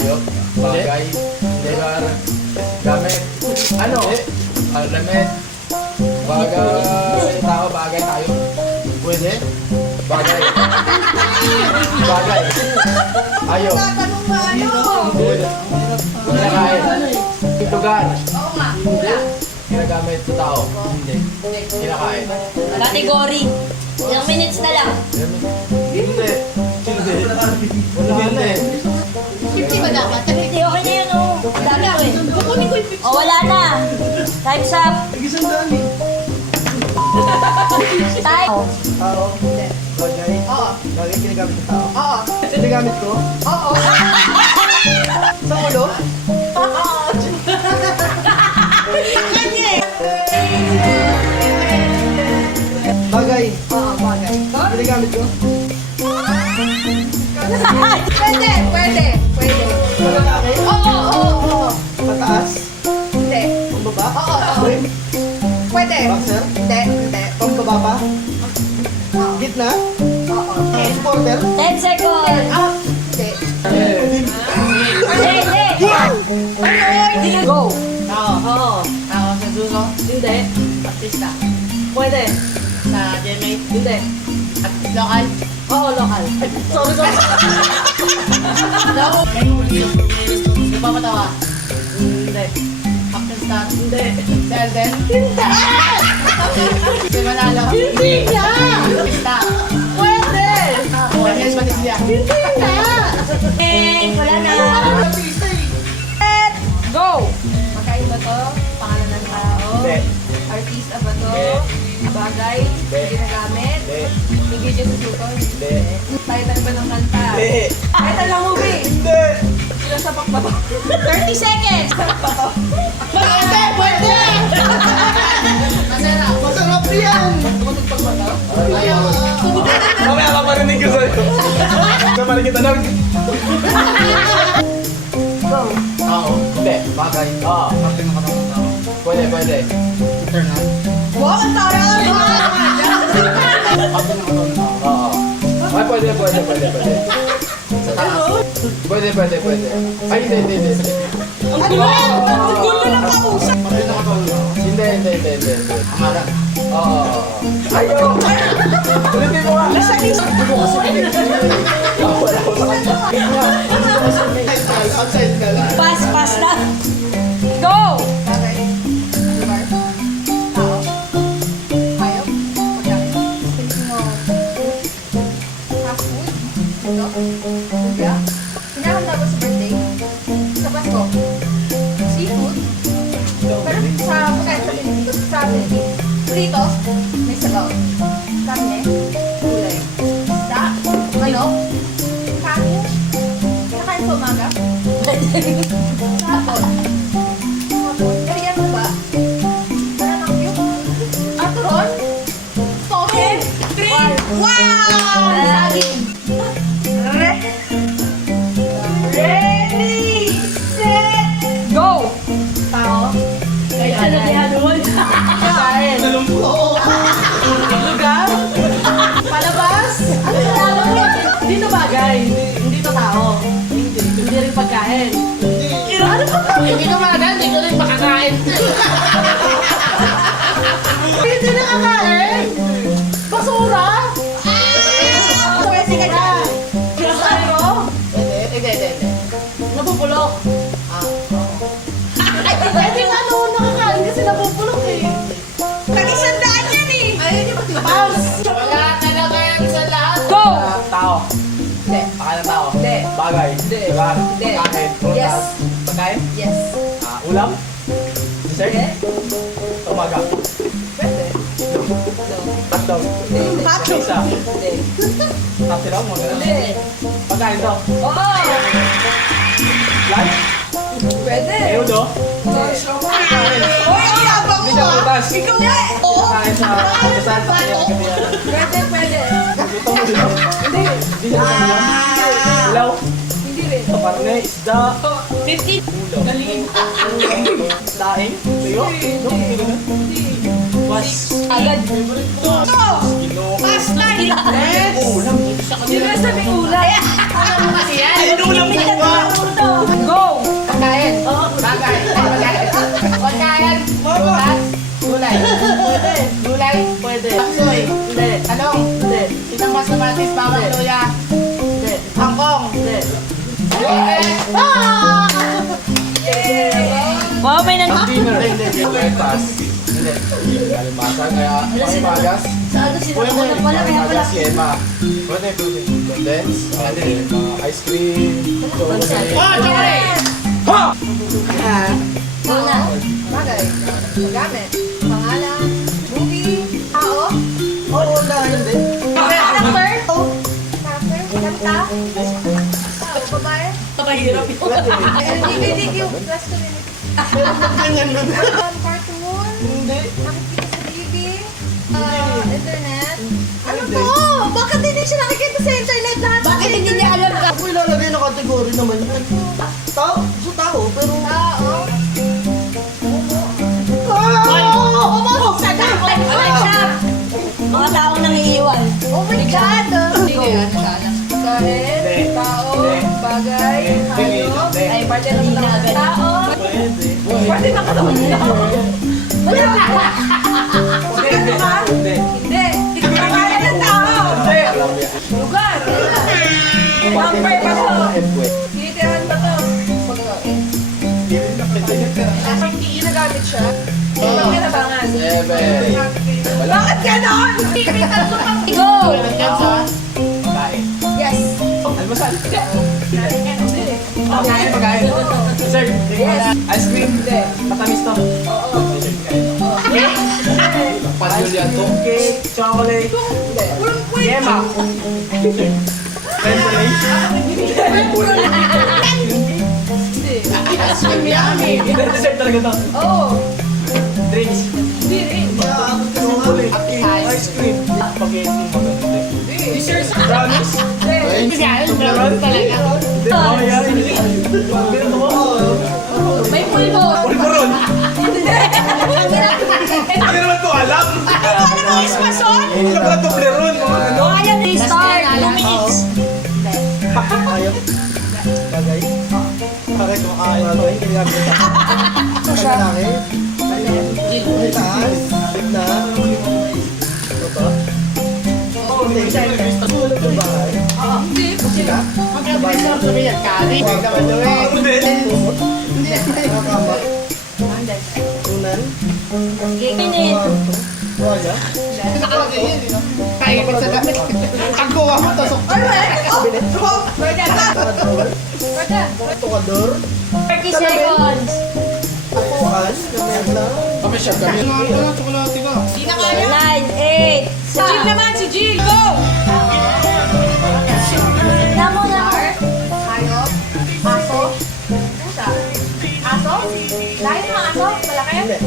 Hayop. Bagay. Lugar. Gamit. Ano? Damit. Bagay. Tao. Bagay. Hayop. Pwede? Bagay. Bagay. Hayop. Kinakain. Lugar. Oo nga. Wala. Ginagamit sa tao. Hindi. Kinakain. Category. Ilang minutes na lang. Hindi. Hindi. Hindi. 50 ba dapat? Hindi, okay na yan oh. Ang dami ko eh. Kukunin ko yung 50. Oh, wala na. Time's up. Time. Tao. Bagay. Oo. Bagay ginagamit ng tao. Oo. Ginagamit ko. Oo. Sa ulo. Bagay. Oo, bagay. Ginagamit ko. Pwede, pwede, pwede. Lalaki. Oo, oo, oo. Pataas. Hindi. Pambaba. Oo, oo. Brim. Pwede. Boxer. Hindi, hindi. Pambaba pa. Oo. Gitna. Oo. Supporter. 10 seconds. Ah, hindi. Hindi, hindi. Hindi ka go. Tao. Oo. Tao sa dulo. Hindi. Artista. Pwede. Sa GMA. Hindi. At local. Oo, local. Sorry, sorry. Tao. Yung papatawa. Hindi. Action star. Hindi. Si Alden. Si Manalo. Hindi nga. Artista. Pwede. Daniel Patricia. Hindi nga. Wala na. Go. Makain ba to? Pangalan ng tao? Hindi. Artista ba to? Hindi. Bagay? Hindi. Ginagamit? Hindi. Ibigay sa suko? Hindi. Title ba ng kanta? Hindi. Title ng movie? Hindi. Sinasapak ba to? 30 seconds. Pwede! Pwede! Masarap. Masarap yan. Tumutugtog ba to? Ayaw. Mamaya ka marinig ko sa'yo. Kamali kita lang. Go. Tao. Hindi. Bagay. Oo. Parte ng katawan ng tao. Pwede, pwede. Eternal. Wow, ang taray! Parte ng katawan ng tao. Oo. Ay, pwede, pwede, pwede, pwede. Sa taas. Pwede, pwede, pwede. Ay, hindi, hindi, hindi. Ano ba yan? Ang gulo ng kausap! Parte ng katawan ng tao. Hindi, hindi, hindi, hindi. Pangalan. Oo. Ayaw. Ulitin mo nga. Nasa list. Wala ko sa kanya. Outside ka lang. Pass, pass na. Go. Bagay. Lugar. Tao. Hayop. Pagkain. Filipino. Fast food. Ito. Lumpia. Kinakanta ko sa birthday. Sa Pasko. Seafood. Pero sa pagkain sa Pilipinas. Sa Pilipinas. Fritos. May sabaw. Karne. Gulay. Isda. Manok. Kanin. Nakain sa umaga. Hapon. Hapon. Kaya mo ba? Parang ang cute. Aturon. Token. Green. Wow! Saging. Ready. Set. Go. Tao. Kaya na dihanuan. Kain. Lugar. Palabas. Ano kailangan mo? Hindi to bagay. Hindi to tao. Hindi rin pagkain. Ano ba to? Hindi ko malagan. Hindi ko rin makakain. Hindi na kakain. Basura. Pwede ka dyan. Styro. Hindi. Nabubulok. Pwede nga ano, nakakain kasi nabubulok eh. Tag-isandaan yan eh. Ay, hindi ba diba? Wala talaga yan sa lahat. Go. Tao. Hindi. Pakain ng tao. Hindi. Bagay. Hindi. Lugar. Hindi. Pagkain. Yes. Pagkain. Yes. Ulam. Dessert. Hindi. Umaga. Pwede. Hotdog. Pacho. Pizza. Hindi. Tapsilog mo. Hindi. Pagkain to. Oo. Lunch. Pwede. Eudo. Pagkain. Oy, ang yabang Hindi mo siya ah. butas. Ikaw na. Oo. Pagkain sa kasal. Pwede, pwede. Ito mo dito. Hindi. Hindi siya kasal. Ilaw. Hindi rin. Karne. Isda. 50. Ulo. Daing. Tuyo. Hindi. Was. Agad. Ito. Gino. Pasta. Yes. Ulam. Hindi na sabi ulay. Alam mo kasi yan. Ay, ulam mo ba? Ito. Kamatis, bawang luya. Hindi. Kangkong. Hindi. Wow, may nang... Pruetas. Hindi. Kalimasan, kaya pakimagas. Sa ano sila? Pwede, Wala pala, kaya pala. pakimagas, yema. Pwede. Condense. Pwede. Mga ice cream. Chocolate. Oh, chocolate! Una. Bagay. Gamit. Pangalan. Movie. Tao. Oo, wala, hindi. Character. Character. Kanta. Tao. Babae. Mahirap yun. LGBTQ plus community. Cartoon. Hindi. Nakikita sa TV. Internet. Ano to? Bakit hindi siya nakikita sa internet lahat? Bakit hindi niya alam ka? Ako ilalagay na kategory naman yan. Tao, so tao, pero... Tao. Sa tao. Alexa. Mga taong nangiiwan. Oh my God! Dahil, tao, bagay, hayop, ay parte ng mga tao. Parte ng katawan nila. Wala ka! Hindi. Hindi! Hindi ka pangalan ng tao! Lugar! Number ba to? Tinitirahan ba to? Ginagamit siya? Ibang kinabangan. 7. Bakit ganon? May tatlo pang go! Pagkain. Yes! Almasal. Okay. Pagkain. Sir. Yes! Ice cream. Hindi. Matamis to. Pan-Julian to. Cake. Chocolate. Walang kwento. Yema. Ice cream yummy. Dessert talaga to. Oo. Drinks. Hindi rin. Ice cream. Spaghetti. Dessert. Brownies. Hindi. Yan, meron talaga. Oh, yan. Ganun mo. May pulbo. Pulburon. Hindi. Hindi naman to alam. Ano mo ispason? Alam ba Toblerone? Ano? Ayan, restart. 2 minutes. Ayaw. Bagay. Bagay kung ayaw. Bagay, ginagamit ito. Pagkalaki. May taas. Gitna. Ito ba? Hindi. Tulog ng bahay. Hindi. Sila? Mag-pressure to be a kari. Hindi. Hindi. Nakakama. Tunan. Minute. Wala. Kaipit sa damit. Pagkuha mo, tasok. Alright. Oh. Pwede ka. Tukador. Pwede. Tukador. 30 seconds. Tukan. Kamera. Kami siya kami. Hindi na kaya. 9, 8. Si Jill naman. Si Jill. Go! Namo na. Hayop. Aso. Pusa. Aso? Lahat ng aso? Malaki? Hindi.